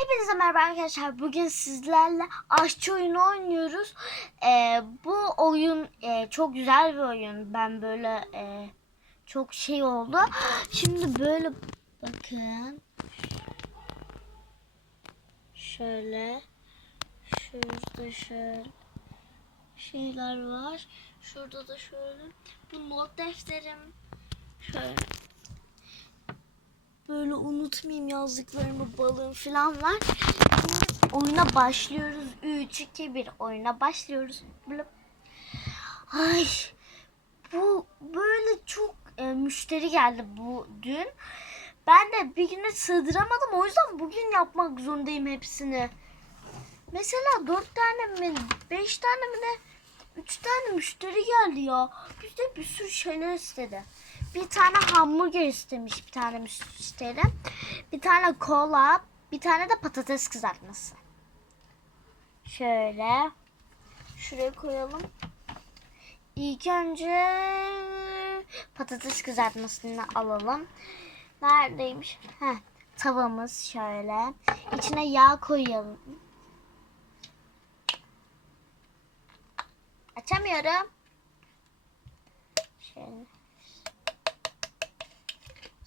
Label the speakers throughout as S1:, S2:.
S1: Hepinize merhaba arkadaşlar. Bugün sizlerle aşçı oyunu oynuyoruz. Ee, bu oyun e, çok güzel bir oyun. Ben böyle e, çok şey oldu. Şimdi böyle bakın. Şöyle. Şurada şöyle şeyler var. Şurada da şöyle. Bu not defterim. Şöyle böyle unutmayayım yazdıklarımı balığım falan var. Şimdi oyuna başlıyoruz. 3, 2, 1 oyuna başlıyoruz. Ay bu böyle çok e, müşteri geldi bu dün. Ben de bir güne sığdıramadım. O yüzden bugün yapmak zorundayım hepsini. Mesela 4 tane mi 5 tane mi ne 3 tane müşteri geldi ya. Bizde bir sürü şeyler istedi. Bir tane hamburger istemiş bir tane müşteri. Bir tane kola, bir tane de patates kızartması. Şöyle. Şuraya koyalım. İlk önce patates kızartmasını alalım. Neredeymiş? Heh, tavamız şöyle. İçine yağ koyalım. Açamıyorum. Şöyle.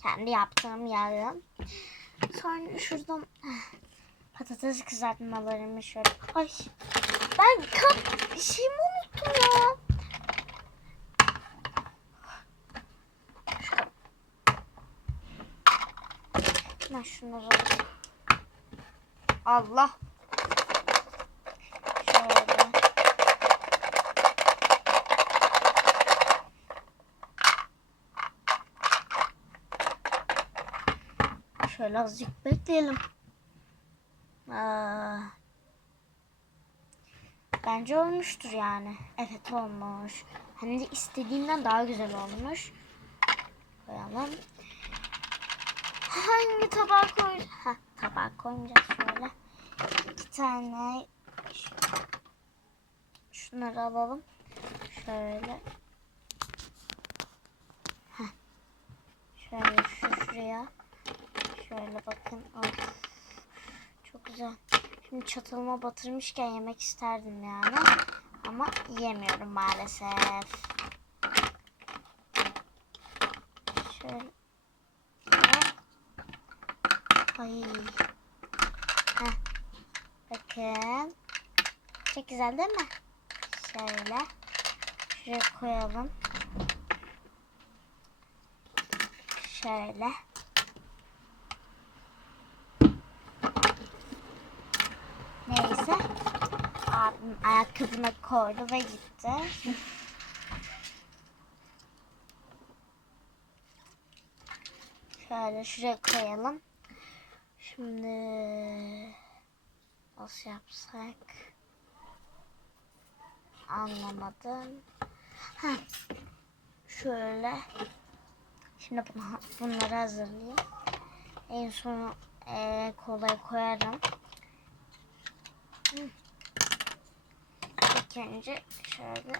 S1: Kendi yaptığım yağı. Sonra şuradan eh, patates kızartmalarımı şöyle. Ay ben kap bir şey mi unuttum ya? Ben şunları. Allah. Şöyle. Şöyle azıcık bekleyelim. Aa, bence olmuştur yani. Evet olmuş. Hem de istediğimden daha güzel olmuş. Koyalım. Hangi tabağa koy? Ha, tabağa koymayacağız şöyle. İki tane şunları alalım. Şöyle. Heh. Şöyle şu şuraya. Şöyle bakın. Of. Çok güzel. Şimdi çatalıma batırmışken yemek isterdim yani. Ama yiyemiyorum maalesef. Şöyle. Ay. Heh. Bakın. Çok güzel değil mi? Şöyle. Şuraya koyalım. Şöyle. Neyse. Abim ayakkabına koydu ve gitti. Şöyle şuraya koyalım. Şimdi nasıl yapsak? Anlamadım. Ha. Şöyle. Şimdi bunları hazırlayayım. En son e, kolay koyarım. İlk önce şöyle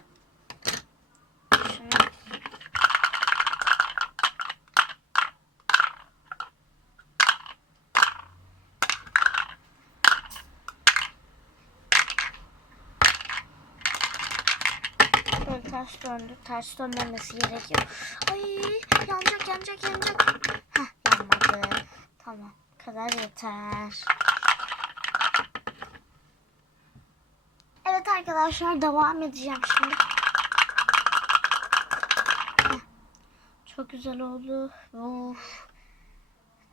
S1: şunu Böyle ters döndü. Ters dönmemesi gerekiyor. Ay yanacak yanacak yanacak. Heh yanmadı. Tamam. Kadar yeter. Evet arkadaşlar devam edeceğim şimdi. Çok güzel oldu. Of.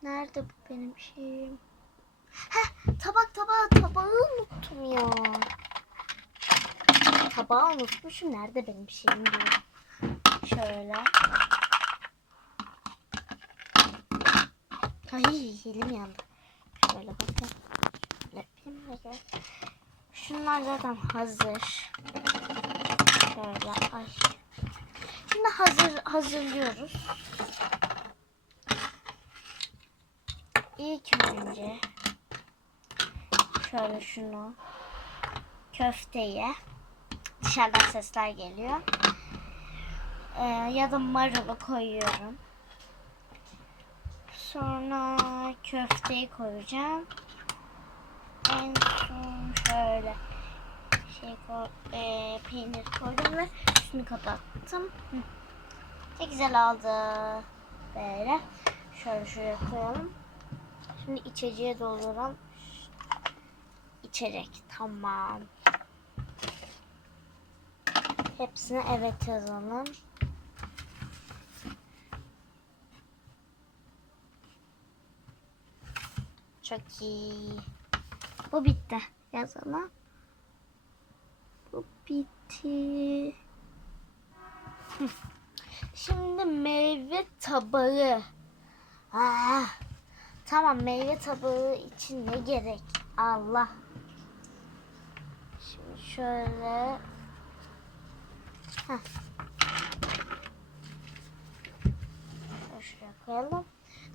S1: Nerede bu benim şeyim? Heh, tabak tabağı tabağı unuttum ya. Tabağı unutmuşum. Nerede benim şeyim diyorum. Şöyle. Ay elim yandı. Şöyle bakın. Şöyle yapayım. Şunlar zaten hazır. Şöyle ay. Şimdi hazır hazırlıyoruz. İlk önce şöyle şunu köfteyi dışarıdan sesler geliyor. Ee, ya da marulu koyuyorum. Sonra köfteyi koyacağım en son şöyle şey ko e, peynir koydum ve üstünü kapattım. Hı. Ne güzel oldu. Böyle. Şöyle şuraya koyalım. Şimdi içeceğe dolduralım. İçecek. Tamam. Hepsine evet yazalım. Çok iyi. Bu bitti. Yazalım. Bu bitti. Şimdi meyve tabağı. Aa, tamam meyve tabağı için ne gerek? Allah. Şimdi şöyle. Heh. Şuraya koyalım.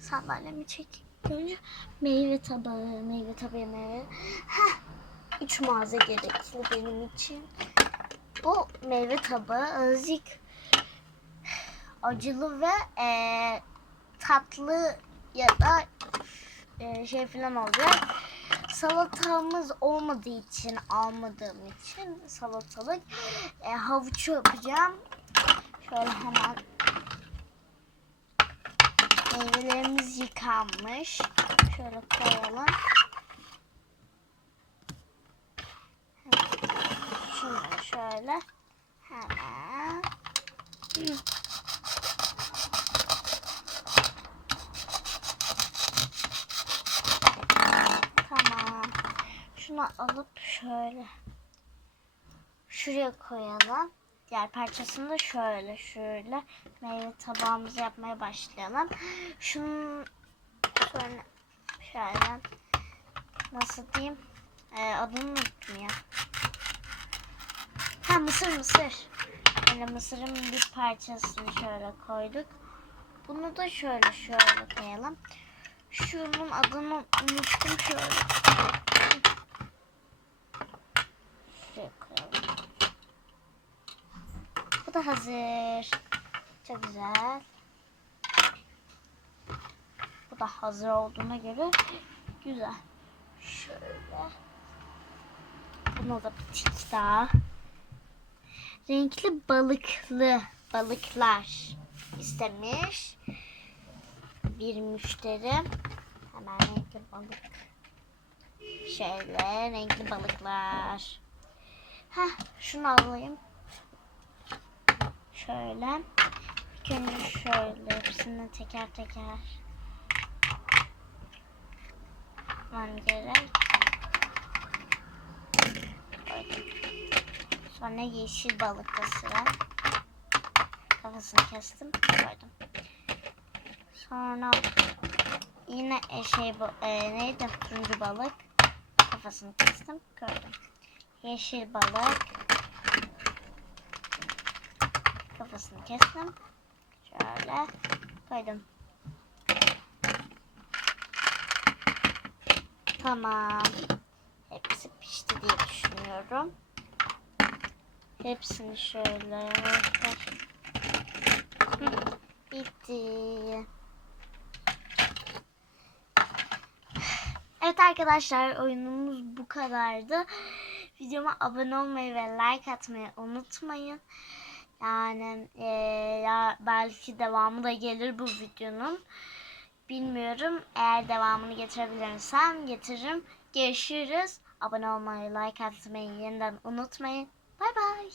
S1: Sandalyemi çek. Önce meyve tabağı, meyve tabağı, meyve. Heh. Üç mağaza gerekli benim için. Bu meyve tabağı azıcık acılı ve eee, tatlı ya da eee, şey falan olacak. Salatamız olmadığı için almadığım için salatalık eee, havuç yapacağım. Şöyle hemen meyvelerimiz yıkanmış. Şöyle koyalım. Şimdi şöyle hemen Tamam. Şunu alıp şöyle şuraya koyalım. Diğer parçasını da şöyle şöyle meyve tabağımızı yapmaya başlayalım. Şunun sonra şöyle nasıl diyeyim ee, adını unuttum ya. Ha mısır mısır. Böyle mısırın bir parçasını şöyle koyduk. Bunu da şöyle şöyle koyalım. Şunun adını unuttum şöyle. Şuraya koyalım. Da hazır. Çok güzel. Bu da hazır olduğuna göre güzel. Şöyle. Bunu da bir tik daha. Renkli balıklı balıklar istemiş bir müşteri. Hemen renkli balık. Şöyle renkli balıklar. Heh, şunu alayım. Şöyle. İlk önce şöyle hepsini teker teker yapmam gerek. Sonra yeşil balıkta sıra. Kafasını kestim. Koydum. Sonra yine e, şey bu e, neydi turuncu balık kafasını kestim koydum. Yeşil balık kafasını kestim. Şöyle koydum. Tamam. Hepsi pişti diye düşünüyorum. Hepsini şöyle bitti. Evet arkadaşlar oyunumuz bu kadardı. Videoma abone olmayı ve like atmayı unutmayın. Yani eee, ya belki devamı da gelir bu videonun. Bilmiyorum. Eğer devamını getirebilirsem getiririm. Görüşürüz. Abone olmayı, like atmayı yeniden unutmayın. Bay bay.